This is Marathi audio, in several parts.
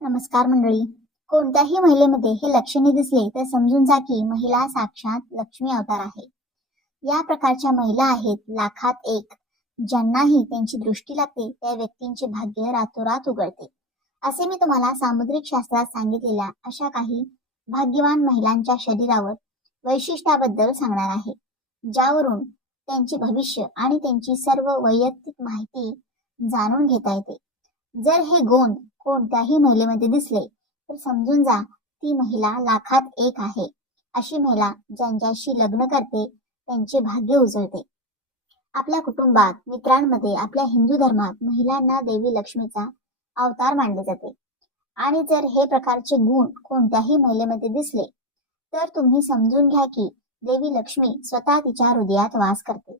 नमस्कार मंडळी. कोणत्याही महिलेमध्ये हे लक्षणे दिसले तर समजून जा की महिला साक्षात लक्ष्मी अवतार आहे. या प्रकारच्या महिला आहेत लाखात एक. ज्यांनाही त्यांची दृष्टी लागते त्या व्यक्तींचे भाग्य रातोरात उघडते. असे मी तुम्हाला सामुद्रिक शास्त्रात सांगितलेल्या अशा काही भाग्यवान महिलांच्या शरीरावर वैशिष्ट्याबद्दल सांगणार आहे, ज्यावरून त्यांचे भविष्य आणि त्यांची सर्व वैयक्तिक माहिती जाणून घेता येते. जर हे गुण कोणत्याही महिलेमध्ये दिसले तर समजून जा ती महिला लाखात एक आहे. अशी महिला ज्यांच्याशी लग्न करते त्यांचे भाग्य उजळते. आपल्या कुटुंबात, मित्रांमध्ये, आपल्या हिंदू धर्मात महिलांना देवी लक्ष्मीचा अवतार मानले जाते. आणि जर हे प्रकारचे गुण कोणत्याही महिलेमध्ये दिसले तर तुम्ही समजून घ्या की देवी लक्ष्मी स्वतः तिच्या हृदयात वास करते.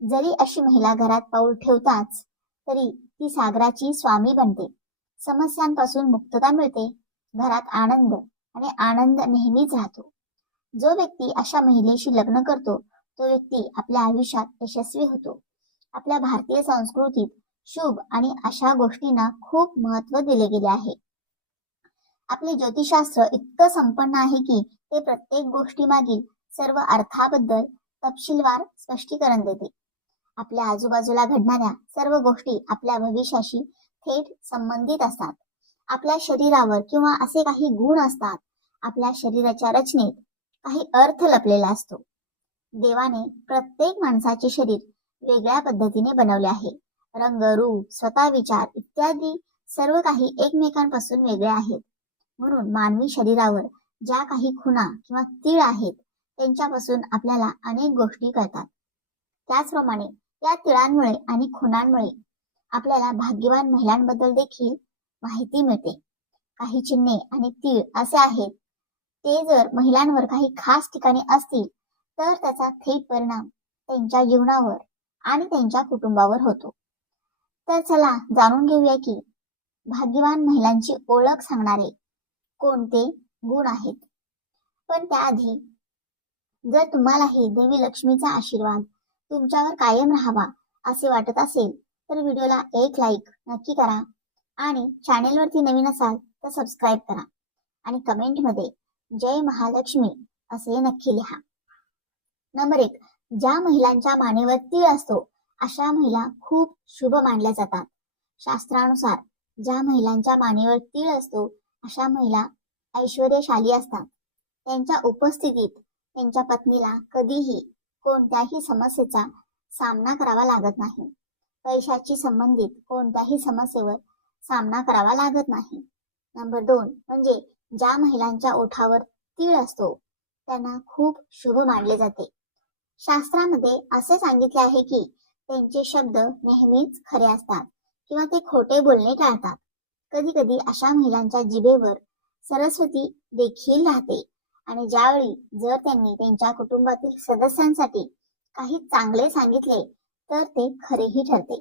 जरी अशी महिला घरात पाऊल ठेवताच तरी ती सागराची स्वामी बनते. समस्यांपासून मुक्तता मिळते. घरात आनंद आणि आनंद नेहमीच राहतो. जो व्यक्ती अशा महिलेशी लग्न करतो तो व्यक्ती आपल्या आयुष्यात यशस्वी होतो. आपल्या भारतीय संस्कृतीत शुभ आणि अशा गोष्टींना खूप महत्त्व दिले गेले आहे. आपले ज्योतिषशास्त्र इतकं संपन्न आहे की ते प्रत्येक गोष्टीमागील सर्व अर्थाबद्दल तपशीलवार स्पष्टीकरण देते. आपल्या आजूबाजूला घडणाऱ्या सर्व गोष्टी आपल्या भविष्याशी थेट संबंधित असतात. आपल्या शरीरावर किंवा असे काही गुण असतात. आपल्या शरीराच्या रचनेत काही अर्थ लपलेला असतो. देवाने प्रत्येक माणसाचे शरीर वेगळ्या पद्धतीने बनवले आहे. रंग, रूप, स्वतः विचार इत्यादी सर्व काही एकमेकांपासून वेगळे आहेत. म्हणून मानवी शरीरावर ज्या काही खुणा किंवा तीळ आहेत त्यांच्यापासून आपल्याला अनेक गोष्टी कळतात. त्याचप्रमाणे या तिळांमुळे आणि खुणांमुळे आपल्याला भाग्यवान महिलांबद्दल देखील माहिती मिळते. काही चिन्हे आणि तीळ असे आहेत, ते जर महिलांवर काही खास ठिकाणी असतील तर त्याचा थेट परिणाम त्यांच्या जीवनावर आणि त्यांच्या कुटुंबावर होतो. तर चला जाणून घेऊया की भाग्यवान महिलांची ओळख सांगणारे कोणते गुण आहेत. पण त्याआधी जर तुम्हालाही देवी लक्ष्मीचा आशीर्वाद तुमच्यावर कायम राहावा असे वाटत असेल तर व्हिडिओला एक लाईक नक्की करा आणि चॅनेलवरती नवीन असाल तर सबस्क्राईब करा आणि कमेंटमध्ये जय महालक्ष्मी असे नक्की लिहा. नंबर 1. ज्या महिलांच्या मानेवर तीळ असतो अशा महिला खूप शुभ मानल्या जातात. शास्त्रानुसार ज्या महिलांच्या मानेवर तीळ असतो अशा महिला ऐश्वर्यशाली असतात. त्यांच्या उपस्थितीत त्यांच्या पत्नीला कधीही कोणत्याही समस्येचा सामना करावा लागत नाही. पैशाची संबंधित कोणत्याही समस्येवर सामना करावा लागत नाही. नंबर 2 म्हणजे ज्या महिलांच्या ओठावर तीळ असतो त्यांना खूप शुभ मानले जाते. शास्त्रामध्ये असे सांगितले आहे की त्यांचे शब्द नेहमीच खरे असतात किंवा ते खोटे बोलणे टाळतात. कधी कधी अशा महिलांच्या जिभेवर सरस्वती देखील राहते आणि ज्यावेळी जर त्यांनी त्यांच्या कुटुंबातील सदस्यांसाठी काही चांगले सांगितले तर ते खरेही ठरते.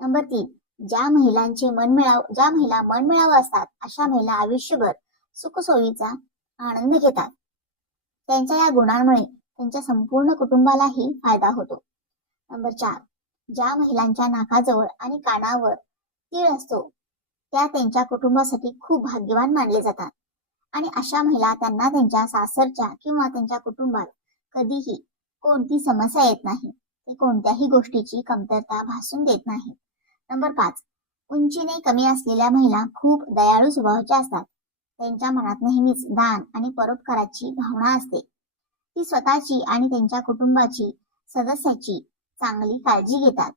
नंबर 3 ज्या महिला मनमिळाऊ असतात अशा महिला आयुष्यभर सुखसोयीचा आनंद घेतात. त्यांच्या या गुणांमुळे त्यांच्या संपूर्ण कुटुंबालाही फायदा होतो. नंबर 4 ज्या महिलांच्या नाकाजवळ आणि कानावर तीळ असतो त्या त्यांच्या कुटुंबासाठी खूप भाग्यवान मानले जातात आणि अशा महिला त्यांना त्यांच्या सासरच्या किंवा त्यांच्या कुटुंबात कधीही कोणती समस्या येत नाही. ते कोणत्याही गोष्टीची कमतरता भासून देत नाही. नंबर 5 उंचीने कमी असलेल्या महिला खूप दयाळू स्वभावाच्या असतात. त्यांच्या मनात नेहमीच दान आणि परोपकाराची भावना असते. ती स्वतःची आणि त्यांच्या कुटुंबाची सदस्याची चांगली काळजी घेतात.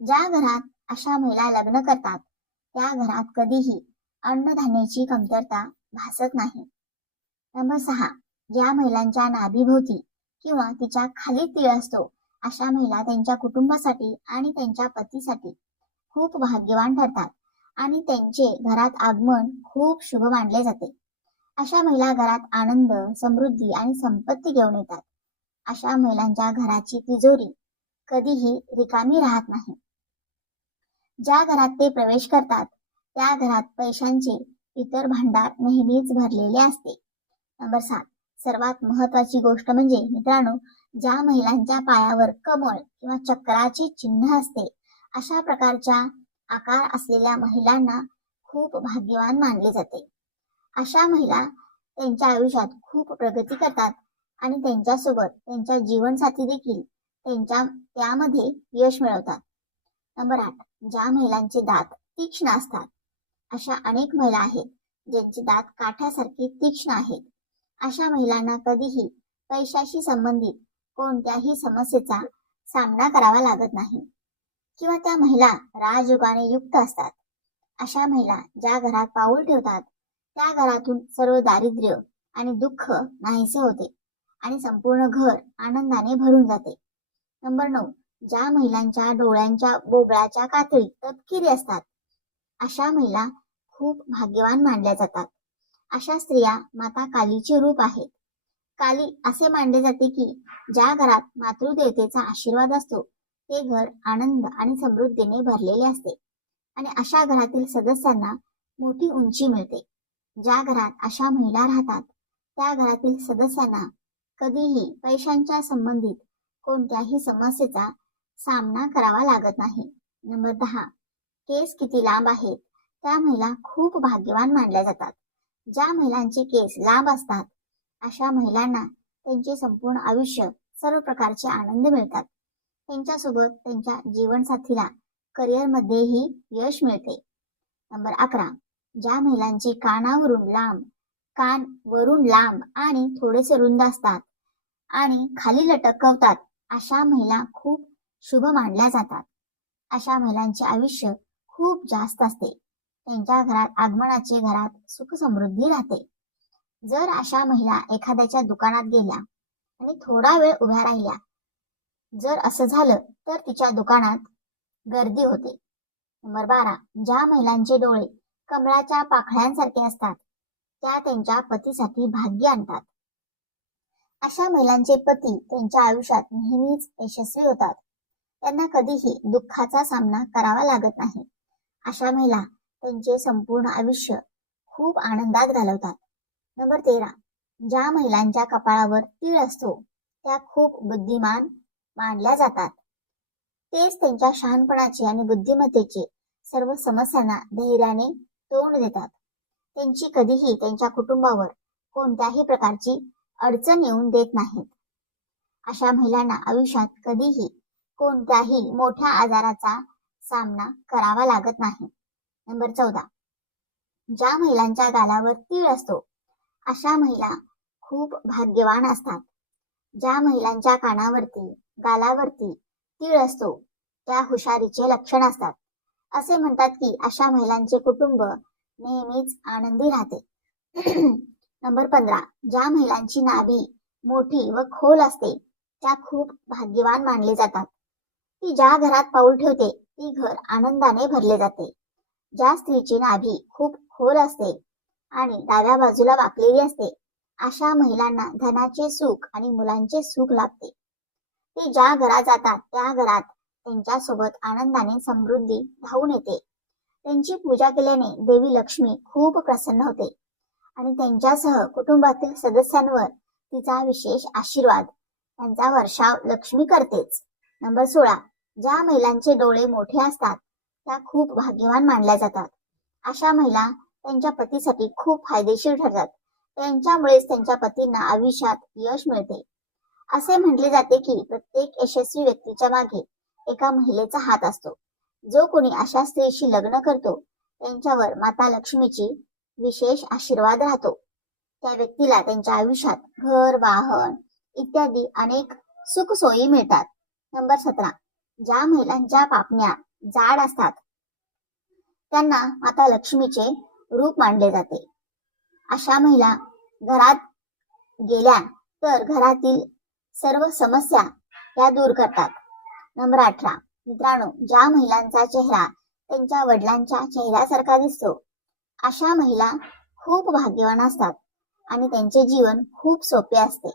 ज्या घरात अशा महिला लग्न करतात त्या घरात कधीही अन्नधान्याची कमतरता भासत नाही. नंबर 6 ज्या महिलांच्या नाभीभोवती किंवा तिच्या खाली तीळ असतो अशा महिला त्यांच्या कुटुंबासाठी आणि त्यांच्या पतीसाठी खूप भाग्यवान ठरतात आणि त्यांचे घरात आगमन खूप शुभ मानले जाते. अशा महिला घरात आनंद, समृद्धी आणि संपत्ती घेऊन येतात. अशा महिलांच्या घराची तिजोरी कधीही रिकामी राहत नाही. ज्या घरात ते प्रवेश करतात त्या घरात पैशांचे इतर भांडार नेहमीच भरलेले असते. नंबर 7 सर्वात महत्वाची गोष्ट म्हणजे मित्रांनो, ज्या महिलांच्या पायावर कमळ किंवा चक्राचे चिन्ह असते अशा प्रकारच्या आकार असलेल्या महिलांना खूप भाग्यवान मानले जाते. अशा महिला त्यांच्या आयुष्यात खूप प्रगती करतात आणि त्यांच्यासोबत त्यांच्या जीवनसाथी देखील त्यामध्ये यश मिळवतात. नंबर 8, ज्या महिलांचे दात तीक्ष्ण असतात. अशा अनेक महिला आहेत ज्यांचे दात काठ्यासारखे तीक्ष्ण आहेत. अशा महिलांना कधीही पैशाशी संबंधित कोणत्याही समस्येचा सामना करावा लागत नाही किंवा त्या महिला राजयोगाने युक्त असतात. अशा महिला ज्या घरात पाऊल ठेवतात त्या घरातून सर्व दारिद्र्य आणि दुःख नाहीसे होते आणि संपूर्ण घर आनंदाने भरून जाते. नंबर 9, ज्या महिलांच्या डोळ्यांच्या बोबळाच्या कातळी तपकिरी असतात. अशा महिला खूप भाग्यवान मानल्या जातात. अशा स्त्रिया माता कालीचे रूप आहेत. काली असे मानले जाते की ज्या घरात मातृदेवतेचा आशीर्वाद असतो ते घर आनंद आणि समृद्धीने भरलेले असते आणि अशा घरातील सदस्यांना मोठी उंची मिळते. ज्या घरात अशा महिला राहतात त्या घरातील सदस्यांना कधीही पैशांच्या संबंधित कोणत्याही समस्येचा सामना करावा लागत नाही. नंबर 10, केस किती लांब आहेत त्या महिला खूप भाग्यवान मानल्या जातात. ज्या महिलांचे केस लांब असतात अशा महिलांना त्यांचे संपूर्ण आयुष्य सर्व प्रकारचे आनंद मिळतात. त्यांच्यासोबत त्यांच्या जीवनसाथीला करिअरमध्येही यश मिळते. नंबर 11, ज्या महिलांचे कान वरून लांब आणि थोडेसे रुंद असतात आणि खाली लटकवतात अशा महिला खूप शुभ मानल्या जातात. अशा महिलांचे आयुष्य खूप जास्त असते. त्यांच्या घरात आगमनाचे घरात सुख समृद्धी राहते. जर अशा महिला एखाद्याच्या दुकानात गेल्या आणि थोडा वेळ उभ्या राहिल्या, जर असं झालं तर तिच्या दुकानात गर्दी होते. नंबर 12, ज्या महिलांचे डोळे कमळाच्या पाकळ्यांसारखे असतात त्या त्यांच्या पतीसाठी भाग्य आणतात. अशा महिलांचे पती त्यांच्या आयुष्यात नेहमीच यशस्वी होतात. त्यांना कधीही दुःखाचा सामना करावा लागत नाही. अशा महिला त्यांचे संपूर्ण आयुष्य खूप आनंदात घालवतात. नंबर 13, ज्या महिलांच्या कपाळावर तीळ असतो त्या खूप बुद्धिमान मानल्या जातात. तेच त्यांच्या शहाणपणाचे आणि बुद्धिमत्तेचे सर्व समस्यांना धैर्याने तोंड देतात. त्यांची कधीही त्यांच्या कुटुंबावर कोणत्याही प्रकारची अडचण येऊन देत नाहीत. अशा महिलांना आयुष्यात कधीही कोणत्याही मोठ्या आजाराचा सामना करावा लागत नाही. नंबर 14, ज्या महिलांच्या गालावर तीळ असतो अशा महिला खूप भाग्यवान असतात. ज्या महिलांच्या कानावरती गालावरती तीळ असतो त्या हुशारीचे लक्षण असतात. असे म्हणतात की अशा महिलांचे कुटुंब नेहमीच आनंदी राहते. नंबर 15, ज्या महिलांची नाभी मोठी व खोल असते त्या खूप भाग्यवान मानले जातात. ती ज्या घरात पाऊल ठेवते ती घर आनंदाने भरले जाते. ज्या स्त्रीची नाभी खूप खोल असते आणि डाव्या बाजूला वाकलेली असते अशा महिलांना धनाचे सुख आणि मुलांचे सुख लाभते. ती ज्या घरात जातात त्या घरात त्यांच्यासोबत आनंदाने समृद्धी धावून येते. त्यांची पूजा केल्याने देवी लक्ष्मी खूप प्रसन्न होते आणि त्यांच्यासह कुटुंबातील सदस्यांवर तिचा विशेष आशीर्वाद त्यांचा वर्षाव लक्ष्मी करतेच. नंबर 16, ज्या महिलांचे डोळे मोठे असतात त्या खूप भाग्यवान मानल्या जातात. अशा महिला त्यांच्या पतीसाठी खूप फायदेशीर ठरतात. त्यांच्यामुळेच त्यांच्या पतींना आयुष्यात यश मिळते. असे म्हटले जाते की प्रत्येक यशस्वी व्यक्तीच्या मागे एका महिलेचा हात असतो. जो कोणी अशा स्त्रीशी लग्न करतो त्यांच्यावर माता लक्ष्मीची विशेष आशीर्वाद राहतो. त्या व्यक्तीला त्यांच्या आयुष्यात घर, वाहन इत्यादी अनेक सुख सोयी मिळतात. नंबर 17, ज्या महिलांच्या पापण्या जाड असतात त्यांना माता लक्ष्मीचे रूप मानले जाते. अशा महिला घरात गेल्या तर घरातील सर्व समस्या त्या दूर करतात. नंबर 18, मित्रांनो, ज्या महिलांचा चेहरा त्यांच्या वडिलांच्या चेहऱ्यासारखा दिसतो अशा महिला खूप भाग्यवान असतात आणि त्यांचे जीवन खूप सोपे असते.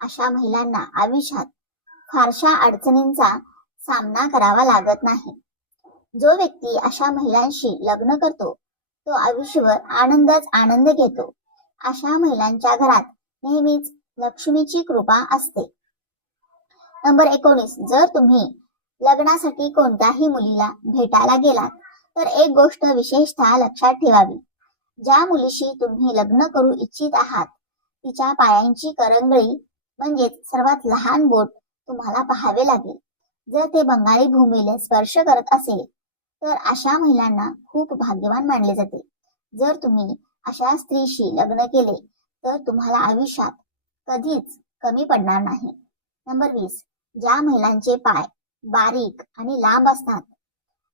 अशा महिलांना आयुष्यात फारशा अडचणींचा सामना करावा लागत नाही. जो व्यक्ती अशा महिलांशी लग्न करतो तो आयुष्यभर आनंदच आनंद घेतो. अशा महिलांच्या घरात नेहमीच लक्ष्मीची कृपा असते. नंबर 19, जर तुम्ही लग्नासाठी कोणत्याही मुलीला भेटायला गेलात तर एक गोष्ट विशेषतः लक्षात ठेवावी, ज्या मुलीशी तुम्ही लग्न करू इच्छित आहात तिच्या पायांची करंगळी म्हणजेच सर्वात लहान बोट तुम्हाला पाहावे लागेल. जर ते बंगाली भूमीला स्पर्श करत असेल तर अशा महिलांना खूप भाग्यवान मानले जाते. जर तुम्ही अशा स्त्रीशी लग्न केले तर तुम्हाला आयुष्यात कधीच कमी पडणार नाही. नंबर 20, ज्या महिलांचे पाय बारीक आणि लांब असतात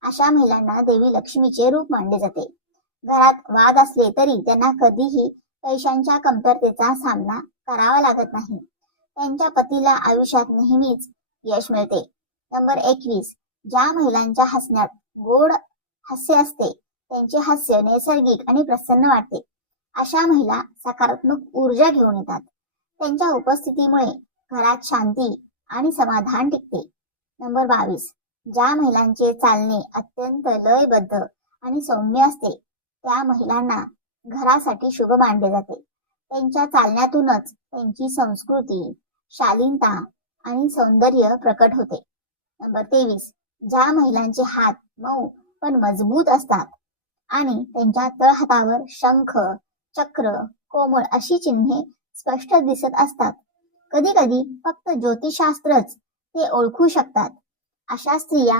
अशा महिलांना देवी लक्ष्मीचे रूप मानले जाते. घरात वाद असले तरी त्यांना कधीही पैशांच्या कमतरतेचा सामना करावा लागत नाही. त्यांच्या पतीला आयुष्यात नेहमीच यश मिळते. नंबर 21, ज्या महिलांच्या हसण्यात गोड हास्य असते त्यांचे हास्य नैसर्गिक आणि प्रसन्न वाटते. अशा महिला सकारात्मक ऊर्जा घेऊन येतात. त्यांच्या उपस्थितीमुळे घरात शांती आणि समाधान टिकते. नंबर 22, ज्या महिलांचे चालणे अत्यंत लयबद्ध आणि सौम्य असते त्या महिलांना घरासाठी शुभ मानले जाते. त्यांच्या चालण्यातूनच त्यांची संस्कृती, शालीनता आणि सौंदर्य प्रकट होते. नंबर 23, ज्या महिलांचे हात मऊ पण मजबूत असतात आणि त्यांच्या तळहातावर शंख, चक्र, कोमळ अशी चिन्हे स्पष्ट दिसत असतात. कधी कधी फक्त ज्योतिषशास्त्रच ते ओळखू शकतात. अशा स्त्रिया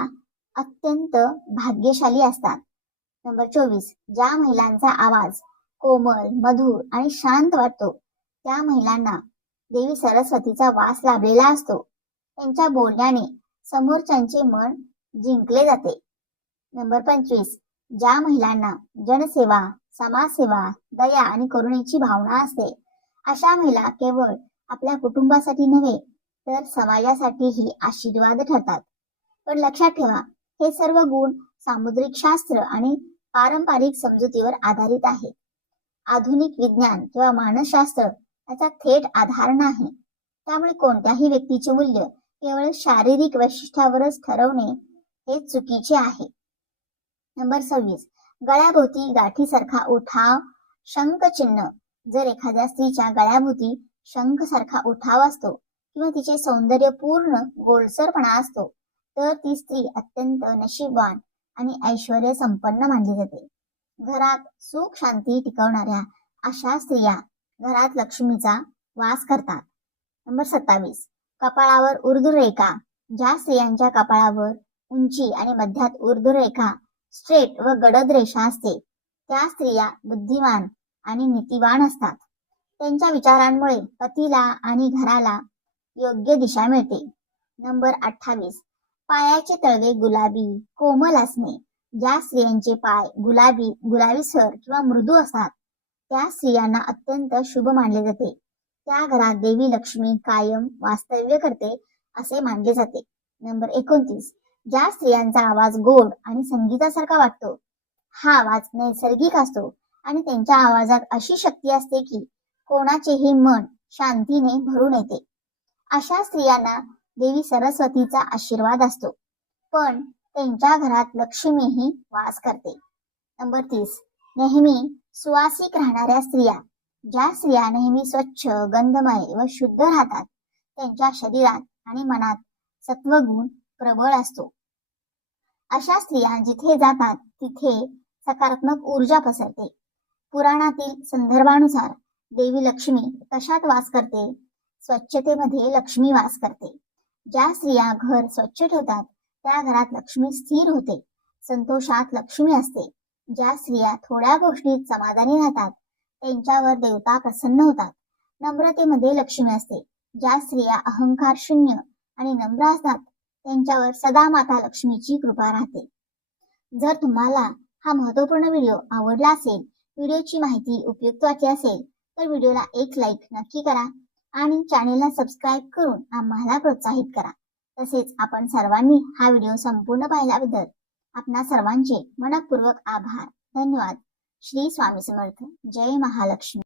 अत्यंत भाग्यशाली असतात. नंबर 24, ज्या महिलांचा आवाज कोमल, मधुर आणि शांत वाटतो त्या महिलांना देवी सरस्वतीचा वास लाभलेला असतो. त्यांच्या बोलण्याने समोरच्यांचे मन जिंकले जाते. नंबर 25, ज्या महिलांना जनसेवा, समाजसेवा, दया आणि करुणेची भावना असते अशा महिला केवळ आपल्या कुटुंबासाठी नव्हे तर समाजासाठीही आशीर्वाद ठरतात. पण लक्षात ठेवा, हे सर्व गुण सामुद्रिक शास्त्र आणि पारंपरिक समजुतीवर आधारित आहेत. आधुनिक विज्ञान किंवा मानसशास्त्र याचा थेट आधार नाही. त्यामुळे कोणत्याही व्यक्तीचे मूल्य केवळ शारीरिक वैशिष्ट्यावरच ठरवणे हे चुकीचे आहे. नंबर 26, गळ्याभोवती गाठीसारखा उठाव शंख चिन्ह. जर एखाद्या स्त्रीच्या गळ्याभोवती शंख सारखा उठाव असतो किंवा तिचे सौंदर्य पूर्ण गोलसरपणा असतो तर ती स्त्री अत्यंत नशीबवान आणि ऐश्वर्य संपन्न मानली जाते. घरात सुख शांती टिकवणाऱ्या अशा स्त्रिया घरात लक्ष्मीचा वास करतात. नंबर 27, कपाळावर ऊर्ध्वरेखा. ज्या स्त्रियांच्या कपाळावर उंची आणि मध्यात ऊर्ध्वरेखा स्ट्रेट व गडद रेषा असते त्या स्त्रिया बुद्धिमान आणि नीतिवान असतात. त्यांच्या विचारांमुळे पतीला आणि घराला योग्य दिशा मिळते. नंबर 28, पायाचे तळवे गुलाबी कोमल असणे. ज्या स्त्रियांचे पाय गुलाबीसर किंवा मृदू असतात त्या स्त्रियांना अत्यंत शुभ मानले जाते. त्या घरात देवी लक्ष्मी कायम वास्तव्य करते असे मानले जाते. नंबर 29, ज्या स्त्रियांचा आवाज गोड आणि संगीतासारखा वाटतो. हा आवाज नैसर्गिक असतो आणि त्यांच्या आवाजात अशी शक्ती असते की कोणाचेही मन शांतीने भरून येते. अशा स्त्रियांना देवी सरस्वतीचा आशीर्वाद असतो. पण त्यांच्या घरात लक्ष्मीही वास करते. नंबर 30, नेहमी सुवासिक राहणाऱ्या स्त्रिया. ज्या स्त्रिया नेहमी स्वच्छ, गंधमय व शुद्ध राहतात त्यांच्या शरीरात आणि मनात सत्वगुण प्रबळ असतो. अशा स्त्रिया जिथे जातात तिथे सकारात्मक ऊर्जा पसरते. पुराणातील संदर्भानुसार देवी लक्ष्मी कशात वास करते? स्वच्छतेमध्ये लक्ष्मी वास करते. ज्या स्त्रिया घर स्वच्छ ठेवतात त्या घरात लक्ष्मी स्थिर होते. संतोषात लक्ष्मी असते. ज्या स्त्रिया थोड्या गोष्टीत समाधानी राहतात त्यांच्यावर देवता प्रसन्न होतात. नम्रतेमध्ये लक्ष्मी असते. ज्या स्त्रिया अहंकार शून्य आणि नम्र असतात त्यांच्यावर सदा माता लक्ष्मीची कृपा राहते. जर तुम्हाला हा महत्त्वपूर्ण व्हिडिओ आवडला असेल, व्हिडिओची माहिती उपयुक्त वाटली असेल तर व्हिडिओला एक लाईक नक्की करा आणि चॅनेलला सबस्क्राईब करून आम्हाला प्रोत्साहित करा. तसेच आपण सर्वांनी हा व्हिडिओ संपूर्ण पाहिल्याबद्दल आपणा सर्वांचे मनपूर्वक आभार. धन्यवाद. श्री स्वामी समर्थ. जय महालक्ष्मी.